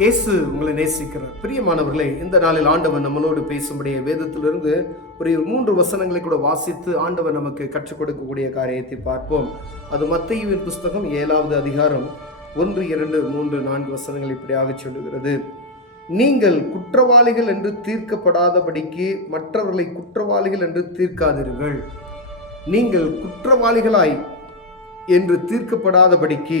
இயேசு உங்களை நேசிக்கிறார். பிரியமானவர்களே, இந்த நாளில் ஆண்டவர் நம்மளோடு பேசும்படிய வேதத்திலிருந்து ஒரு 3 வசனங்களை கூட வாசித்து ஆண்டவர் நமக்கு கற்றுக் கொடுக்கக்கூடிய காரியத்தை பார்ப்போம். அது மத்தேயுவின் புஸ்தகம் 7வது அதிகாரம் 1, 2, 3, 4 வசனங்கள் இப்படியாக சொல்லுகிறது. நீங்கள் குற்றவாளிகள் என்று தீர்க்கப்படாதபடிக்கு மற்றவர்களை குற்றவாளிகள் என்று தீர்க்காதீர்கள். நீங்கள் குற்றவாளிகளாய் என்று தீர்க்கப்படாதபடிக்கு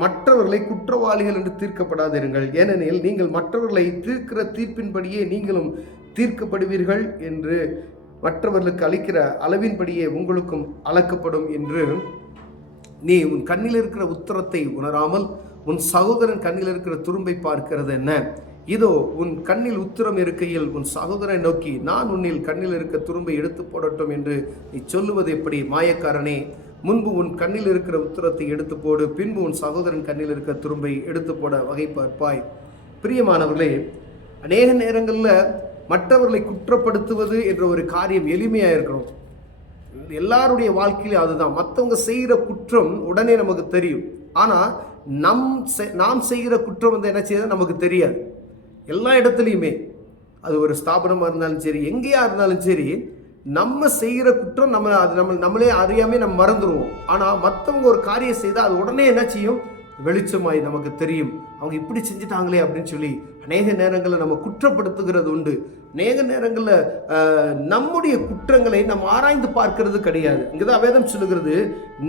மற்றவர்களை குற்றவாளிகள் என்று தீர்க்கப்படாதிருங்கள். ஏனெனில் நீங்கள் மற்றவர்களை தீர்க்கிற தீர்ப்பின்படியே நீங்களும் தீர்க்கப்படுவீர்கள் என்று மற்றவர்களுக்கு அளிக்கிற அளவின்படியே உங்களுக்கும் அளக்கப்படும் என்று. நீ உன் கண்ணில் இருக்கிற உத்தரத்தை உணராமல் உன் சகோதரன் கண்ணில் இருக்கிற துரும்பை பார்க்கிறது என்ன? இதோ உன் கண்ணில் உத்திரம் இருக்கையில் உன் சகோதரனை நோக்கி நான் உன்னில் கண்ணில் இருக்க துரும்பை எடுத்து போடட்டும் என்று நீ சொல்லுவது எப்படி? மாயக்காரனே, முன்பு உன் கண்ணில் இருக்கிற உத்திரத்தை எடுத்து போடு, பின்பு உன் சகோதரன் கண்ணில் இருக்கிற துரும்பை எடுத்து போட வகை பார்ப்பாய். பிரியமானவர்களே, அநேக நேரங்களில் மற்றவர்களை குற்றப்படுத்துவது என்ற ஒரு காரியம் எளிமையாக இருக்கணும். எல்லாருடைய வாழ்க்கையிலும் அதுதான். மற்றவங்க செய்கிற குற்றம் உடனே நமக்கு தெரியும். ஆனால் நாம் செய்கிற குற்றம் என்ன செய்யறது நமக்கு தெரியாது. எல்லா இடத்துலையுமே, அது ஒரு ஸ்தாபனமாக இருந்தாலும் சரி, எங்கேயா இருந்தாலும் சரி, நம்ம செய்கிற குற்றம் நம்மளே அறியாமே நம்ம மறந்துடுவோம். ஆனால் மற்றவங்க ஒரு காரியம் செய்தால் அது உடனே என்ன செய்யும்? வெளிச்சமாய் நமக்கு தெரியும். அவங்க இப்படி செஞ்சுட்டாங்களே அப்படின்னு சொல்லி அநேக நேரங்களில் நம்ம குற்றப்படுத்துகிறது உண்டு. அநேக நேரங்களில் நம்முடைய குற்றங்களை நம்ம ஆராய்ந்து பார்க்கிறது கிடையாது. இங்கேதான் வேதம் சொல்லுகிறது,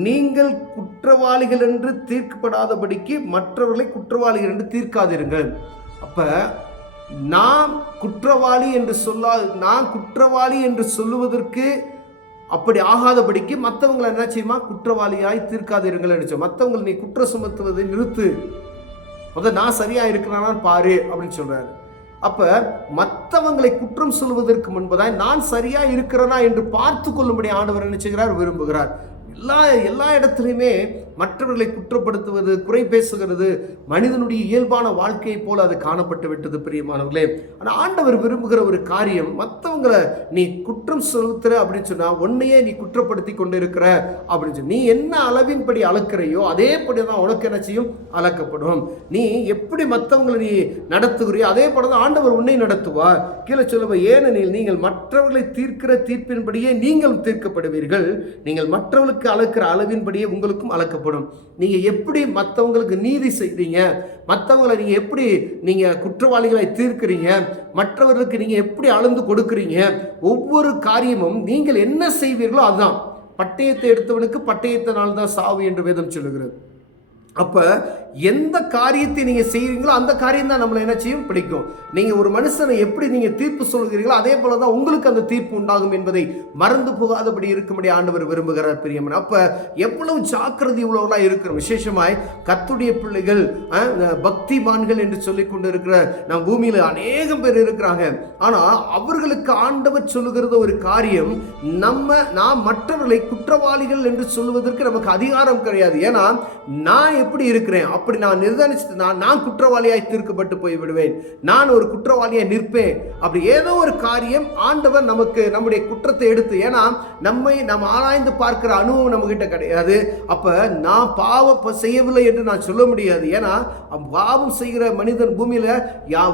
நீங்கள் குற்றவாளிகள் என்று தீர்க்கப்படாதபடிக்கு மற்றவர்களை குற்றவாளிகள் என்று தீர்க்காதீர்கள். அப்ப நான் குற்றவாளி என்று சொல்லுவதற்கு அப்படி ஆகாதபடிக்கு மற்றவங்களை என்ன செய்யுமா? குற்றவாளியாய் தீர்க்காதீர்கள் நினைச்சோம். மற்றவங்களை நீ குற்றம் சுமத்துவதை நிறுத்து, நான் சரியா இருக்கிறானான்னு பாரு அப்படின்னு சொல்றாரு. அப்ப மற்றவங்களை குற்றம் சொல்வதற்கு முன்பதாய் நான் சரியா இருக்கிறேனா என்று பார்த்து கொள்ளும்படி ஆண்டவர் என்ன செய்கிறார்? விரும்புகிறார். எல்லா இடத்துலையுமே மற்றவர்களை குற்றப்படுத்துவது, குறை பேசுகிறது மனிதனுடைய இயல்பான வாழ்க்கையை போல அது காணப்பட்டு விட்டது. பிரியமானவர்களே, ஆனால் ஆண்டவர் விரும்புகிற ஒரு காரியம், மற்றவங்களை நீ குற்றம் செலுத்துற அப்படின்னு சொன்னா உன்னையே நீ குற்றப்படுத்தி கொண்டு இருக்கிற அப்படின்னு சொல்லி, நீ என்ன அளவின்படி அளக்கிறையோ அதே படிதான் உனக்கு என்ன செய்யும்? அளக்கப்படும். நீ எப்படி மற்றவங்களை நீ நடத்துகிறியோ அதே போலதான் ஆண்டவர் உன்னை நடத்துவார். கீழே சொல்லுவ, ஏனெனில் நீங்கள் மற்றவர்களை தீர்க்கிற தீர்ப்பின்படியே நீங்கள் தீர்க்கப்படுவீர்கள். நீங்கள் மற்றவர்களுக்கு அளக்கிற அளவின்படியே உங்களுக்கும் அளக்கப்படும். நீங்க எப்படி மற்றவங்களுக்கு நீதி செய்றீங்க, மற்றவங்களை நீங்க எப்படி குற்றவாளிகளை தீர்க்கிறீங்க, மற்றவர்களுக்கு நீங்க எப்படி அளந்து கொடுக்கிறீங்க, ஒவ்வொரு காரியமும் நீங்கள் என்ன செய்வீர்களோ அதுதான். பட்டயத்தை எடுத்தவனுக்கு பட்டயத்தினால் தான் சாவு என்று வேதம் சொல்லுகிறது. அப்ப எந்த காரியத்தை நீங்க செய்யறீங்களோ அந்த காரியம் தான் நம்மளை என்ன செய்யும்? பிடிக்கும். நீங்க ஒரு மனுஷனை எப்படி நீங்க தீர்ப்பு சொல்கிறீங்களோ அதே போலதான் உங்களுக்கு அந்த தீர்ப்பு உண்டாகும் என்பதை மறந்து போகாதபடி இருக்கும்படி ஆண்டவர் விரும்புகிறார். பிரியமான, அப்ப எவ்வளவு ஜாக்கிரதை உள்ளவர்களா இருக்கிறோம். விசேஷமாய் கர்த்தருடைய பிள்ளைகள், பக்திமான்கள் என்று சொல்லிக் கொண்டு இருக்கிற நம் பூமியில அநேகம் பேர் இருக்கிறாங்க. ஆனா அவர்களுக்கு ஆண்டவர் சொல்லுகிறது ஒரு காரியம், நாம் மற்றவர்களை குற்றவாளிகள் என்று சொல்லுவதற்கு நமக்கு அதிகாரம் கிடையாது. ஏன்னா நான் எப்படி இருக்கிறேன் அப்படி நான் நிர்ணயிச்சு நான் குற்றவாளியாய் தீர்க்கப்பட்டு போய் விடுவேன், நான் ஒரு குற்றவாளியாய் நிற்பேன். அப்படி ஏதோ ஒரு காரியம் ஆண்டவர் நமக்கு நம்முடைய குற்றத்தை எடுத்து, ஏன்னா நம்ம ஆராய்ந்து பார்க்கிற அனுபவம் நம்ம கிட்ட கிடையாது. அப்ப நான் பாவம் செய்யவில்லை என்று நான் சொல்ல முடியாது. ஏன்னா பாவம் செய்கிற மனிதன் பூமியில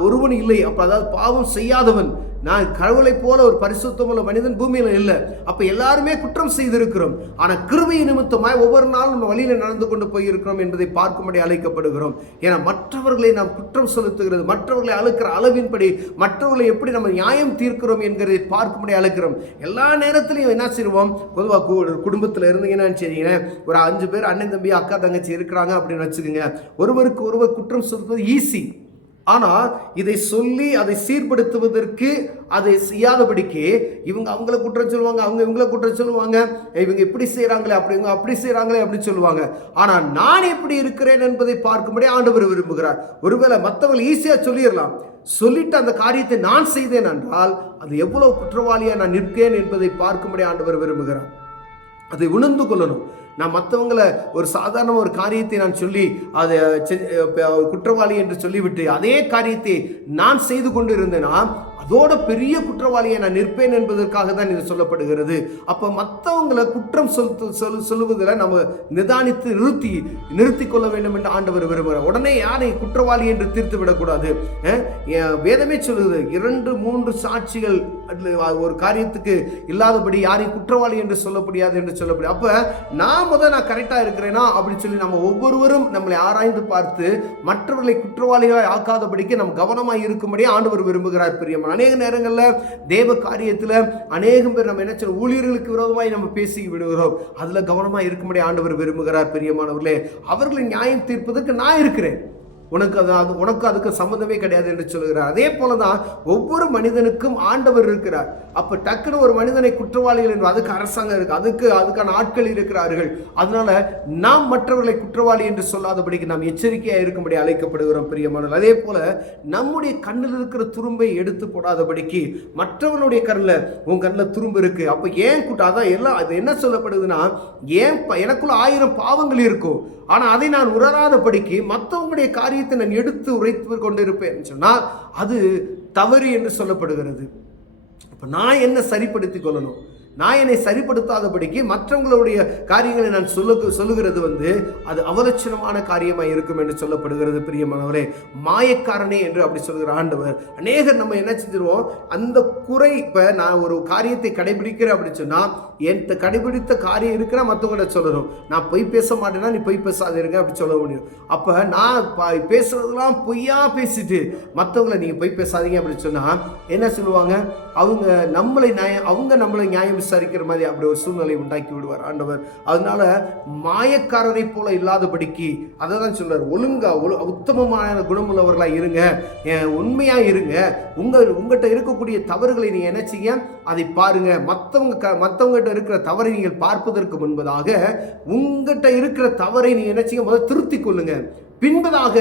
ஒருவன் இல்லை. அப்ப அதாவது பாவம் செய்யாதவன், நான் கடவுளை போல ஒரு பரிசுத்தமுள்ள மனிதன் பூமியில இல்லை. அப்ப எல்லாருமே குற்றம் செய்திருக்கிறோம். ஆனா கிருபை நிமித்தமாய் ஒவ்வொரு நாளும் நம்ம வழியில நடந்து கொண்டு போயிருக்கிறோம் என்பதை பார்க்கும்படி அழைக்கப்படுகிறோம். ஏன்னா மற்றவர்களை நாம் குற்றம் செலுத்துகிறது, மற்றவர்களை அழைக்கிற அளவின்படி மற்றவர்களை எப்படி நம்ம நியாயம் தீர்க்கிறோம் என்கிறதை பார்க்கும்படி அழைக்கிறோம். எல்லா நேரத்திலையும் என்ன செய்வோம்? பொதுவாக குடும்பத்தில் இருந்தீங்கன்னா சரிங்க, ஒரு 5 பேர் அண்ணன் தம்பி அக்கா தங்கச்சி இருக்கிறாங்க அப்படின்னு வச்சுக்கோங்க. ஒருவருக்கு ஒருவர் குற்றம் செலுத்துவது ஈஸி. ஆனால் இதை சொல்லி அதை சீர்படுத்துவதற்கு, அதை செய்யாதபடிக்கு இவங்க அவங்கள குற்றம் சொல்லுவாங்க, அவங்க இவங்கள குற்றம் சொல்லுவாங்க, இவங்க இப்படி செய்யறாங்களே அப்படி செய்யறாங்களே அப்படின்னு சொல்லுவாங்க. ஆனால் நான் எப்படி இருக்கிறேன் என்பதை பார்க்கும்படி ஆண்டவர் விரும்புகிறார். ஒருவேளை மற்றவங்க ஈஸியா சொல்லிடலாம், சொல்லிட்டு அந்த காரியத்தை நான் செய்தேன் என்றால் அது எவ்வளவு குற்றவாளியா நான் நிற்கேன் என்பதை பார்க்கும்படி ஆண்டவர் விரும்புகிறார். அதை உணர்ந்து கொள்ளணும். நான் மற்றவங்களை ஒரு சாதாரண ஒரு காரியத்தை நான் சொல்லி அதை குற்றவாளி என்று சொல்லிவிட்டு அதே காரியத்தை நான் செய்து கொண்டு இருந்தேன்னா அது அதோட பெரிய குற்றவாளியை நான் நிற்பேன் என்பதற்காக தான் இது சொல்லப்படுகிறது. அப்போ மற்றவங்களை குற்றம் சொல்லுவதில் நம்ம நிதானித்து நிறுத்தி கொள்ள வேண்டும் என்று ஆண்டவர் விரும்புகிறார். உடனே யாரை குற்றவாளி என்று தீர்த்து விடக்கூடாது. வேதமே சொல்லுது, 2-3 சாட்சிகள் ஒரு காரியத்துக்கு இல்லாதபடி யாரையும் குற்றவாளி என்று சொல்ல முடியாது என்று சொல்லப்படும். அப்ப நான் கரெக்டா இருக்கிறேனா அப்படின்னு சொல்லி நம்ம ஒவ்வொருவரும் நம்மளை ஆராய்ந்து பார்த்து மற்றவர்களை குற்றவாளிகளை ஆக்காதபடிக்கு நம்ம கவனமாக இருக்கும்படி ஆண்டவர் விரும்புகிறார். பிரியமான அநேக நேரங்களில் தேவ காரியத்தில் அநேகம் பேர் நம்ம என்ன சொல்ல ஊழியர்களுக்கு விரோதமாய் நம்ம பேசி விடுகிறோம். அதுல கவனமாக இருக்கும்படி ஆண்டவர் விரும்புகிறார். பிரியமானவர்களே, அவர்களை நியாயம் தீர்ப்பதற்கு நான் இருக்கிறேன், உனக்கு அதுக்கு சம்மந்தமே கிடையாது என்று சொல்கிறார். அதே போலதான் ஒவ்வொரு மனிதனுக்கும் ஆண்டவர் இருக்கிறார். அப்ப டக்குன்னு ஒரு மனிதனை குற்றவாளிகள் என்று அதுக்கு அரசாங்கம் இருக்கு, அதுக்கான ஆட்கள் இருக்கிறார்கள். அதனால நாம் மற்றவர்களை குற்றவாளி என்று சொல்லாதபடிக்கு நாம் எச்சரிக்கையா இருக்கும்படி அழைக்கப்படுகிறோம். பிரியமானவர்கள், அதே போல நம்முடைய கண்ணில் இருக்கிற துரும்பை எடுத்து போடாதபடிக்கு மற்றவனுடைய கண்ணில் உன் கண்ணில் துரும்பு இருக்கு, அப்ப ஏன் அதான் எல்லாம் அது என்ன சொல்லப்படுதுன்னா, எனக்குள்ள 1000 பாவங்கள் இருக்கும், ஆனா அதை நான் உணராதபடிக்கு மற்றவங்களுடைய காரியத்தை நான் எடுத்து உரைத்து கொண்டிருப்பேன் சொன்னால் அது தவறு என்று சொல்லப்படுகிறது. அப்ப நான் என்ன சரிப்படுத்திக் கொள்ளணும்? நான் என்னை சரிப்படுத்தாதபடிக்கு மற்றவங்களுடைய காரியங்களை நான் சொல்லுகிறது அது அவலட்சணமான காரியமாக இருக்கும் என்று சொல்லப்படுகிறது. பிரியமானவரே, மாயக்காரனே என்று அப்படி சொல்கிற ஆண்டவர். அநேகர் நம்ம என்ன செஞ்சிருவோம், அந்த குறை இப்ப நான் ஒரு காரியத்தை கடைபிடிக்கிறேன் அப்படின்னு சொன்னா என்கிட்ட கடைபிடித்த காரியம் இருக்கிற மற்றவங்கள்ட்ட சொல்லணும். நான் பொய் பேச மாட்டேன்னா நீ பொய் பேசாதிருங்க அப்படி சொல்ல முடியும். அப்ப நான் பேசுறதெல்லாம் பொய்யா பேசிட்டு மற்றவங்களை நீங்க பொய் பேசாதீங்க அப்படின்னு சொன்னா என்ன சொல்லுவாங்க, அவங்க நம்மளை நியாயம் விசாரிக்கிற மாதிரி அப்படி ஒரு சூழ்நிலை உண்டாக்கி விடுவார் ஆண்டவர். அதனால மாயக்காரரை போல இல்லாதபடிக்கு அதை தான் சொல்றார், ஒழுங்கா உத்தமமான குணமுள்ளவர்களா இருங்க, உண்மையா இருங்க. உங்ககிட்ட இருக்கக்கூடிய தவறுகளை நீங்க என்ன செய்ய அதை பாருங்க. மற்றவங்ககிட்ட இருக்கிற தவறை நீங்கள் பார்ப்பதற்கு முன்பதாக உங்ககிட்ட இருக்கிற தவறை நீங்க என்ன செய்ய முதல்ல திருத்திக் கொள்ளுங்க. பின்பதாக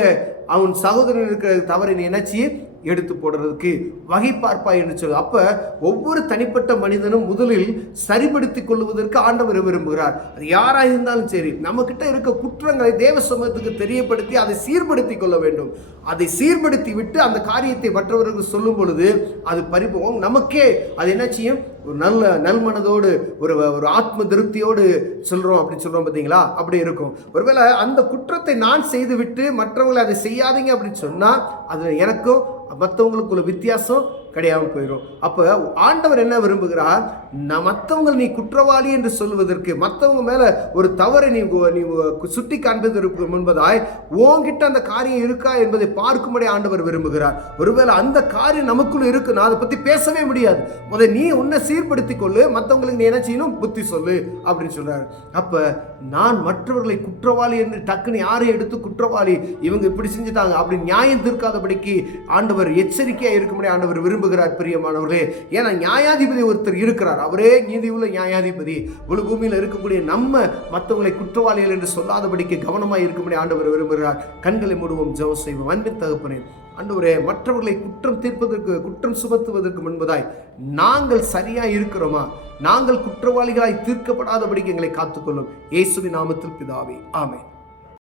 அவன் சகோதரன் இருக்கிற தவறை நீ என்ன செய்ய எடுத்து போடுறதுக்கு வகை பார்ப்பாய் என்று சொல்லு. அப்ப ஒவ்வொரு தனிப்பட்ட மனிதனும் முதலில் சரிப்படுத்திக் கொள்வதற்கு ஆண்டவர் விரும்புகிறார். அது யாரா இருந்தாலும் சரி, நம்ம கிட்ட இருக்க குற்றங்களை தேவ சமூகத்துக்கு தெரியப்படுத்தி அதை சீர்படுத்தி கொள்ள வேண்டும். அதை சீர்படுத்தி விட்டு அந்த காரியத்தை மற்றவர்களுக்கு சொல்லும் பொழுது அது பரிபவம் நமக்கே அது என்ன செய்யும், ஒரு நல்மனதோடு ஒரு ஆத்ம திருப்தியோடு சொல்றோம் அப்படின்னு சொல்றோம் பார்த்தீங்களா, அப்படி இருக்கும். ஒருவேளை அந்த குற்றத்தை நான் செய்து விட்டு மற்றவங்களை அதை செய்யாதீங்க அப்படின்னு சொன்னா அது எனக்கும் மற்றவங்களுக்குள்ள வித்தியாசம் கிடையாமல் போயிடும். அப்போ ஆண்டவர் என்ன விரும்புகிறார், மற்றவங்க நீ குற்றவாளி என்று சொல்வதற்கு, மற்றவங்க மேல ஒரு தவறை நீ சுட்டி காண்பதற்கு முன்பதாய் உன்கிட்ட அந்த காரியம் இருக்கா என்பதை பார்க்கும்படி ஆண்டவர் விரும்புகிறார். ஒருவேளை அந்த காரியம் நமக்குள்ள இருக்கு, நான் அதை பத்தி பேசவே முடியாது, முதல்ல நீ உன்னை சீர்படுத்திக் கொள்ளு, மற்றவங்களுக்கு நீ என்ன செய்யணும் புத்தி சொல்லு அப்படின்னு சொல்றாரு. அப்ப நான் மற்றவர்களை குற்றவாளி என்று டக்குன்னு யாரையும் எடுத்து குற்றவாளி இவங்க இப்படி செஞ்சுட்டாங்க அப்படி நியாயம் தீர்க்காதபடிக்கு ஆண்டவர் எச்சரிக்கையா இருக்கும்படி ஆண்டவர் விரும்புகிறார். பிரியமானவர்களே, ஏன்னா நியாயாதிபதி ஒருத்தர் இருக்கிறார், அவரே நீதி உள்ள நியாயாதிபதி. ஒரு பூமியில் இருக்கக்கூடிய நம்ம மற்றவங்களை குற்றவாளிகள் என்று சொல்லாதபடிக்கு கவனமாக இருக்கும்படி ஆண்டவர் விரும்புகிறார். கண்களை மூடுவோம், ஜெபம் செய்வோம். அன்பின் தகப்பனே, ஆண்டவரே, மற்றவர்களை குற்றம் சுமத்துவதற்கு முன்பதாய் நாங்கள் சரியா இருக்கிறோமா, நாங்கள் குற்றவாளிகளாய் தீர்க்கப்படாதபடிக்கு எங்களை காத்துக்கொள்ளும். இயேசுவின் நாமத்தில் பிதாவே, ஆமென்.